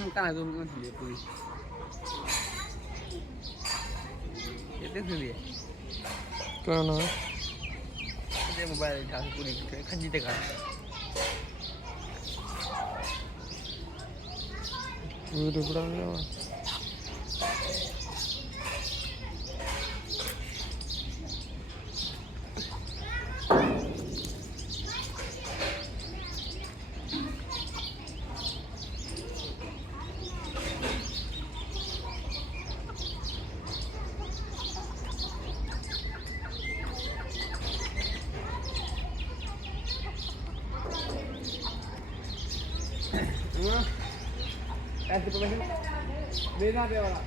झूम करा झूम म्हटली पूरी येतेच नाही काय ना ते मोबाईल घ्या पूरी खंजी ते का व्हिडिओ बनवला ऐसे तो वैसे देना पे वाला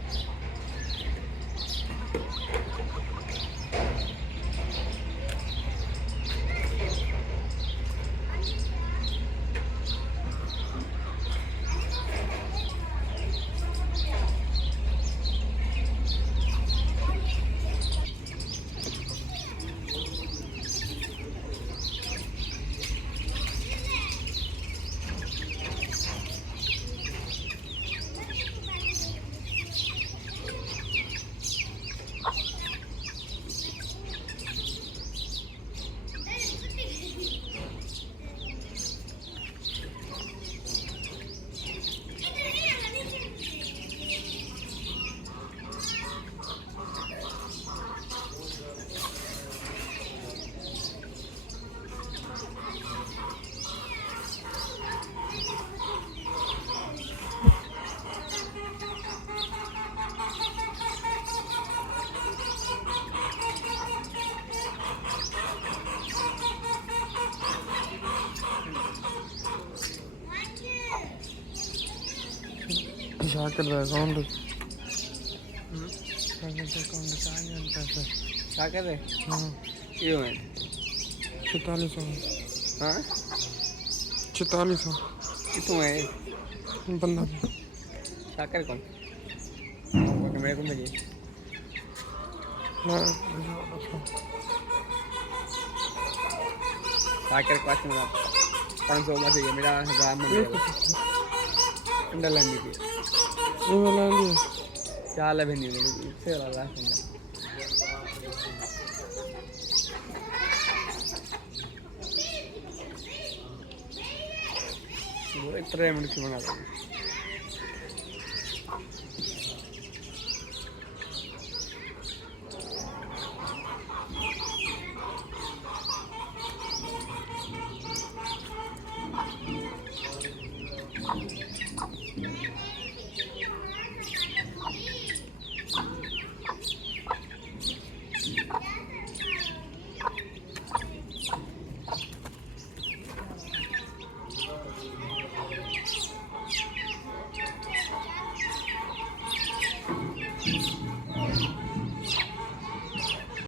शाकिर का अकाउंट शाकिर का अकाउंट चाहिए पैसे क्या कर रहे हाँ ये है 4400 हाँ 4400 कितों है बंदा शाकर कौन मेरे को मिली मैं शाकर पास में 500 में चाहिए मेरा 1000 में मिलेगा अंडा लेने की ये वाला लिए चाल भी नहीं मिलेगी इससे वाला अंडा वो एक तरह मिनट की बना